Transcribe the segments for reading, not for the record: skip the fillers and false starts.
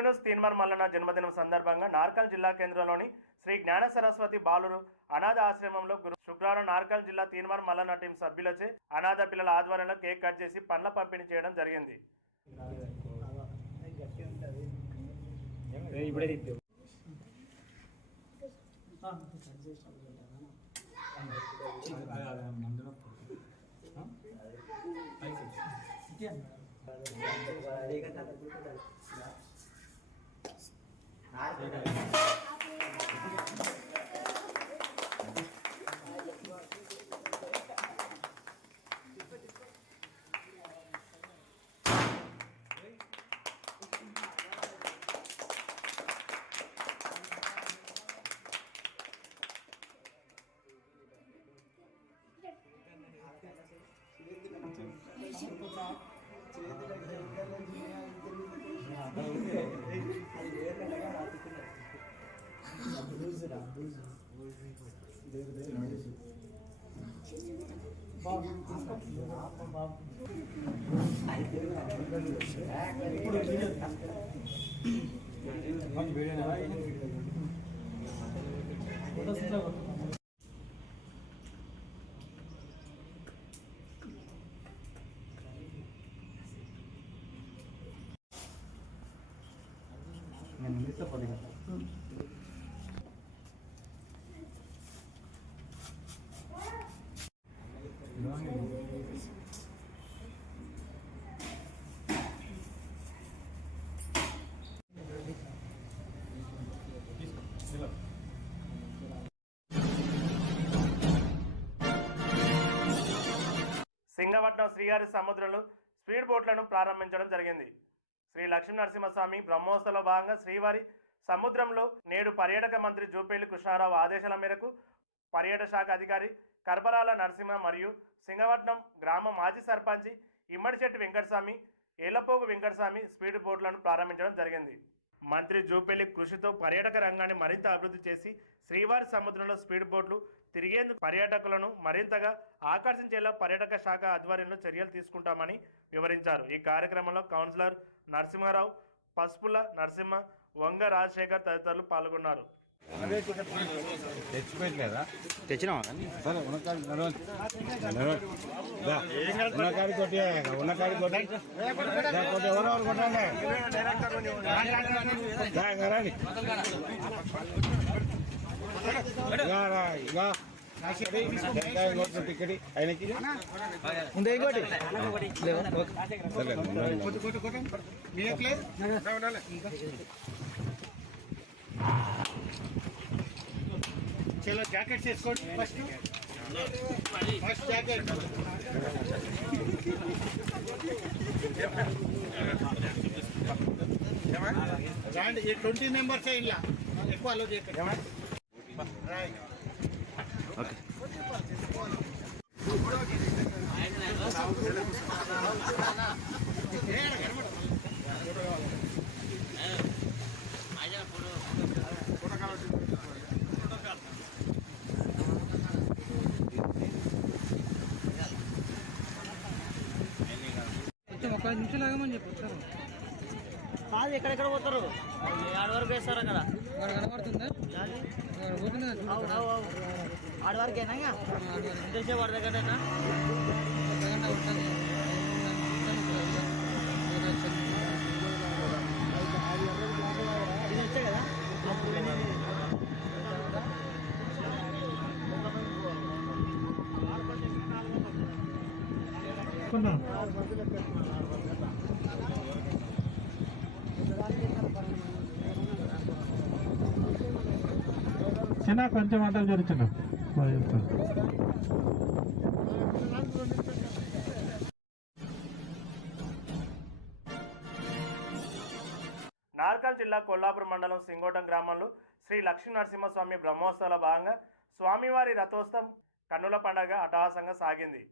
జీవనస్ తీన్మార్ మల్లన్న జన్మదినం సందర్భంగా నార్కల్ జిల్లా కేంద్రంలోని శ్రీ జ్ఞాన సరస్వతి బాలురు అనాథ ఆశ్రమంలో శుక్రవారం నార్కల్ జిల్లా తీన్మార్ మల్లన్న టీం సభ్యులచే అనాథ పిల్లల ఆధ్వర్యంలో కేక్ కట్ చేసి పండ్ల పంపిణీ చేయడం జరిగింది. సింగవట్నం శ్రీవారి సముద్రంలో స్పీడ్ బోట్లను ప్రారంభించడం జరిగింది. శ్రీ లక్ష్మీ నరసింహస్వామి బ్రహ్మోత్సవంలో భాగంగా శ్రీవారి సముద్రంలో నేడు పర్యాటక మంత్రి జూపల్లి కృష్ణారావు ఆదేశాల మేరకు పర్యాటక శాఖ అధికారి కర్బరాల నరసింహ మరియు సింగవట్నం గ్రామ మాజీ సర్పంచి ఇమ్మడిశెట్టి వెంకటస్వామి, ఏలపోగు వెంకటస్వామి స్పీడ్ బోట్లను ప్రారంభించడం జరిగింది. మంత్రి జూపల్లి కృషితో పర్యాటక రంగాన్ని మరింత అభివృద్ధి చేసి శ్రీవారి సముద్రంలో స్పీడ్ బోట్లు తిరిగేందుకు పర్యాటకులను మరింతగా ఆకర్షించేలా పర్యాటక శాఖ ఆధ్వర్యంలో చర్యలు తీసుకుంటామని వివరించారు. ఈ కార్యక్రమంలో కౌన్సిలర్ నరసింహారావు, పసుపుల నరసింహ, వంగ రాజశేఖర్ తదితరులు పాల్గొన్నారు. టికెట్ ఆయనకి చలో జాకెట్ చేసుకోండి. ఫస్ట్ జాకెట్ రాండి. 20 మెంబర్స్ ఇలా ఎక్కువ అలో చేయకండి. ఒక నిమిషం ఆగమని చెప్తారు. కాదు ఎక్కడెక్కడ పోతారు, ఆడ వరకు వేస్తారు. అక్కడ కనబడుతుందా? ఆడ వరకేనా? ఎంతసేపు వాడి దగ్గరేనా? ఇది వచ్చే కదా చిన్న కొంచెం అంతా జరుగుతున్నా. నార్కల్ జిల్లా కొల్లాపూర్ మండలం సింగోటం గ్రామంలో శ్రీ లక్ష్మీ నరసింహస్వామి బ్రహ్మోత్సవాల భాగంగా స్వామివారి రథోత్సవం కన్నుల పండుగ అట్టహాసంగా సాగింది.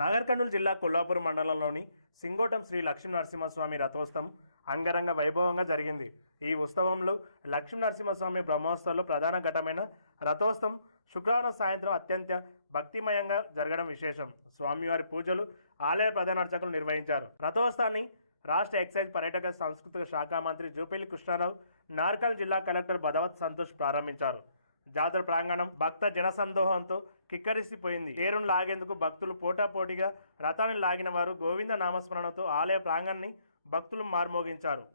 నాగర్ కర్నూలు జిల్లా కొల్లాపూర్ మండలంలోని సింగోటం శ్రీ లక్ష్మీ నరసింహస్వామి రథోత్సవం అంగరంగ వైభవంగా జరిగింది. ఈ ఉత్సవంలో లక్ష్మీ నరసింహస్వామి బ్రహ్మోత్సవంలో ప్రధాన ఘట్టమైన రథోత్సవం శుక్రవారం సాయంత్రం అత్యంత భక్తిమయంగా జరగడం విశేషం. స్వామివారి పూజలు ఆలయ ప్రధాన అర్చకులు నిర్వహించారు. రథోత్సవాన్ని రాష్ట్ర ఎక్సైజ్ పర్యాటక సాంస్కృతిక శాఖ మంత్రి జూపల్లి కృష్ణారావు, నార్కల్ జిల్లా కలెక్టర్ బదావత్ సంతోష్ ప్రారంభించారు. జాతర ప్రాంగణం భక్త జనసందోహంతో కిక్కరిసిపోయింది. తేరును లాగేందుకు భక్తులు పోటాపోటీగా రథాన్ని లాగిన వారు గోవింద నామస్మరణతో ఆలయ ప్రాంగణాన్ని భక్తులు మార్మోగించారు.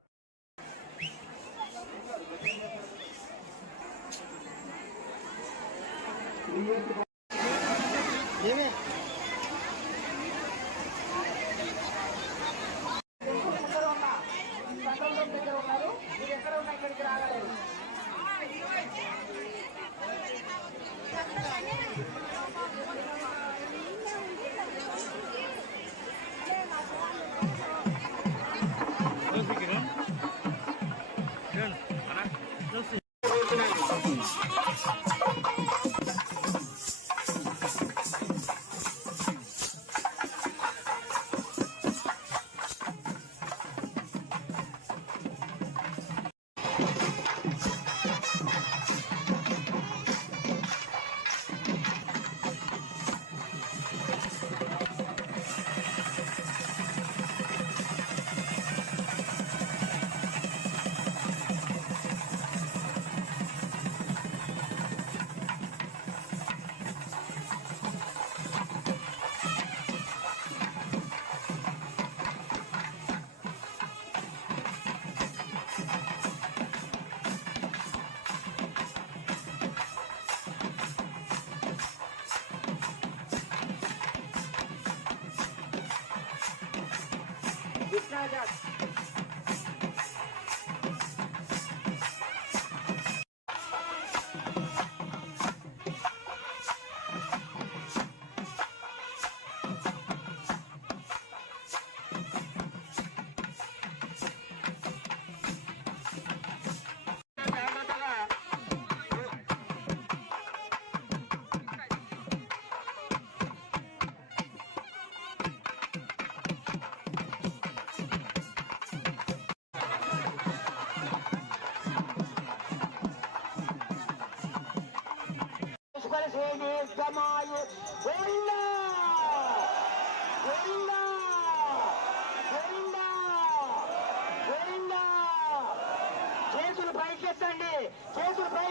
చేతులు పైకెత్తండి, చేతులు పై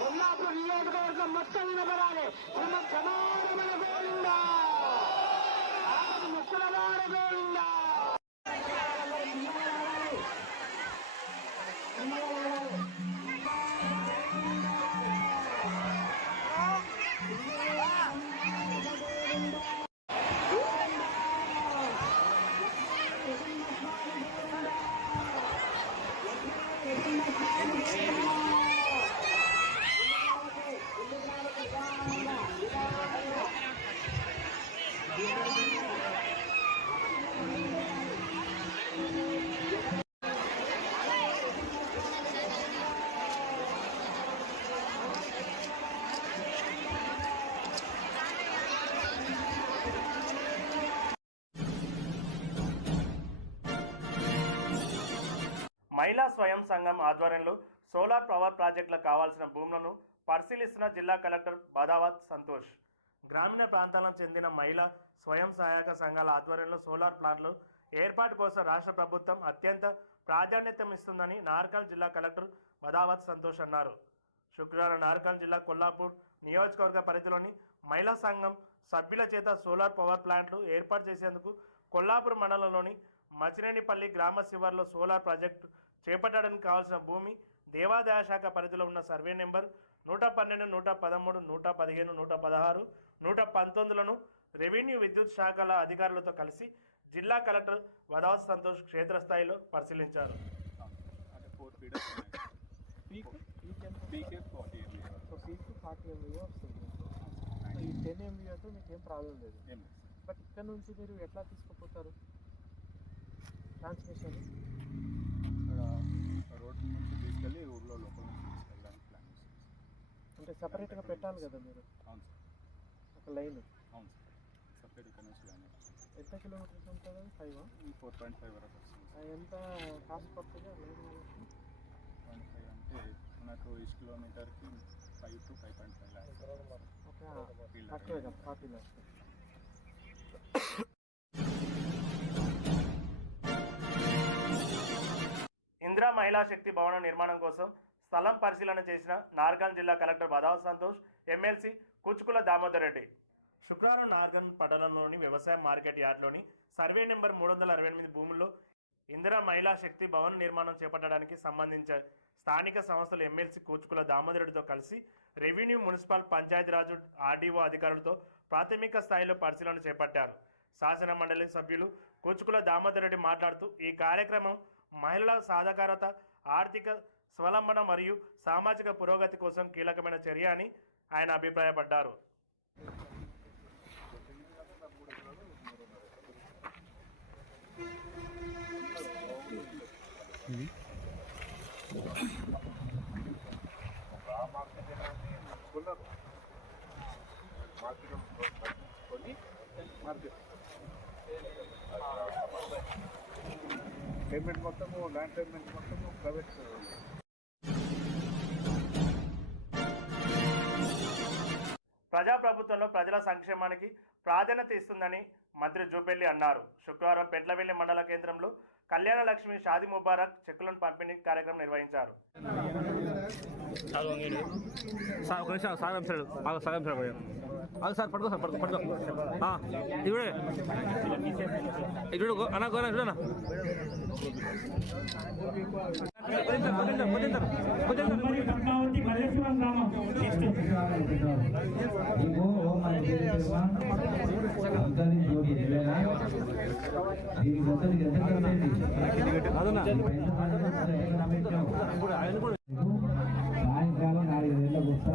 కొల్లాపూర్ నియోజకవర్గం మొత్తం వినపడాలి. సమానమైన గోవిందా, ముసలవాడ గోవిందా. మహిళా స్వయం సంఘం ఆధ్వర్యంలో సోలార్ పవర్ ప్రాజెక్టులకు కావాల్సిన భూములను పరిశీలిస్తున్న జిల్లా కలెక్టర్ బదావత్ సంతోష్. గ్రామీణ ప్రాంతాలకు చెందిన మహిళా స్వయం సహాయక సంఘాల ఆధ్వర్యంలో సోలార్ ప్లాంట్లు ఏర్పాటు కోసం రాష్ట్ర ప్రభుత్వం అత్యంత ప్రాధాన్యతనిస్తుందని నార్కల్ జిల్లా కలెక్టర్ బదావత్ సంతోష్ అన్నారు. శుక్రవారం నార్కల్ జిల్లా కొల్లాపూర్ నియోజకవర్గ పరిధిలోని మహిళా సంఘం సభ్యుల చేత సోలార్ పవర్ ప్లాంట్లు ఏర్పాటు చేసేందుకు కొల్లాపూర్ మండలంలోని మచినేనిపల్లి గ్రామ శివార్లో సోలార్ ప్రాజెక్టు చేపట్టడానికి కావాల్సిన భూమి దేవాదాయ శాఖ పరిధిలో ఉన్న సర్వే నెంబర్ 112, 113, 115, 116, 119లను రెవెన్యూ విద్యుత్ శాఖల అధికారులతో కలిసి జిల్లా కలెక్టర్ బదావత్ సంతోష్ క్షేత్రస్థాయిలో పరిశీలించారు. ఈ 10 MVతో మీకు ఏం ప్రాబ్లం లేదు. బట్ ఇక్కడ నుంచి మీరు ఎట్లా తీసుకుపోతారు ట్రాన్స్మిషన్? రోడ్ నుంచి తీసుకెళ్ళి ఊళ్ళో లోపల నుంచి తీసుకెళ్ళడానికి ప్లాన్ చేస్తాం. అంటే సపరేట్గా పెట్టాలి కదా మీరు. అవును సార్, ఒక లైన్. అవును సార్, సపరేట్ ఇక్కడ నుంచి ప్లాన్ చేస్తాం. ఎంత కిలోమీటర్స్ ఉంటుంది? 4.5 వరకు వస్తుంది. ఎంత కాస్ట్ పడుతుంది లైన్? 4.5 అంటే మనకు ఈచ్ కిలోమీటర్కి 5 to 5.5 lakhs. ఓకే, తక్కువే కదా, 40 lakhs. మహిళా శక్తి భవనం నిర్మాణం కోసం స్థలం పరిశీలన చేసిన నార్గన్ జిల్లా కలెక్టర్ బదావ్ సంతోష్, ఎమ్మెల్సీ కుచ్కుల దామోదర్ రెడ్డి శుక్రవారం నార్గన్ పట్టణంలోని వ్యవసాయ మార్కెట్ యార్డ్లోని సర్వే నెంబర్ 328 భూముల్లో ఇందిరా మహిళా శక్తి భవన్ నిర్మాణం చేపట్టడానికి సంబంధించిన స్థానిక సంస్థల ఎమ్మెల్సీ కూచుకుల దామోదర్ రెడ్డితో కలిసి రెవెన్యూ, మున్సిపల్, పంచాయతీరాజ్, ఆర్డీఓ అధికారులతో ప్రాథమిక స్థాయిలో పరిశీలన చేపట్టారు. శాసన మండలి సభ్యులు కూచుకుల దామోదర్ రెడ్డి మాట్లాడుతూ ఈ కార్యక్రమం మహిళల సాధికారత, ఆర్థిక స్వలంబన మరియు సామాజిక పురోగతి కోసం కీలకమైన చర్య అని ఆయన అభిప్రాయపడ్డారు. పేమెంట్ మొత్తము ల్యాండ్ పేమెంట్ మొత్తము ప్రైవేట్. ప్రజాప్రభుత్వంలో ప్రజల సంక్షేమానికి ప్రాధాన్యత ఇస్తుందని మంత్రి జూపల్లి అన్నారు. శుక్రవారం పెంట్లవెల్లి మండల కేంద్రంలో కళ్యాణ లక్ష్మి షాదీ ముబారక్ చెక్కులను పంపిణీ కార్యక్రమం నిర్వహించారు. సాయంకాలం 4 గంటలకు వస్తా.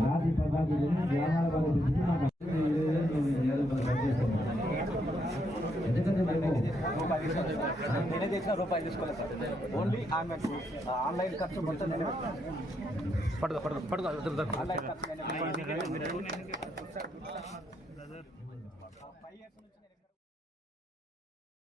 రాత్రి 10 గ్రామాల వరకు ఎందుకంటే నేనే చేసిన రూపాయలు తీసుకోలేదు సార్. ఓన్లీ ఆన్లైన్ ఖర్చు మొత్తం నేనే ఆన్లైన్ ఖర్చు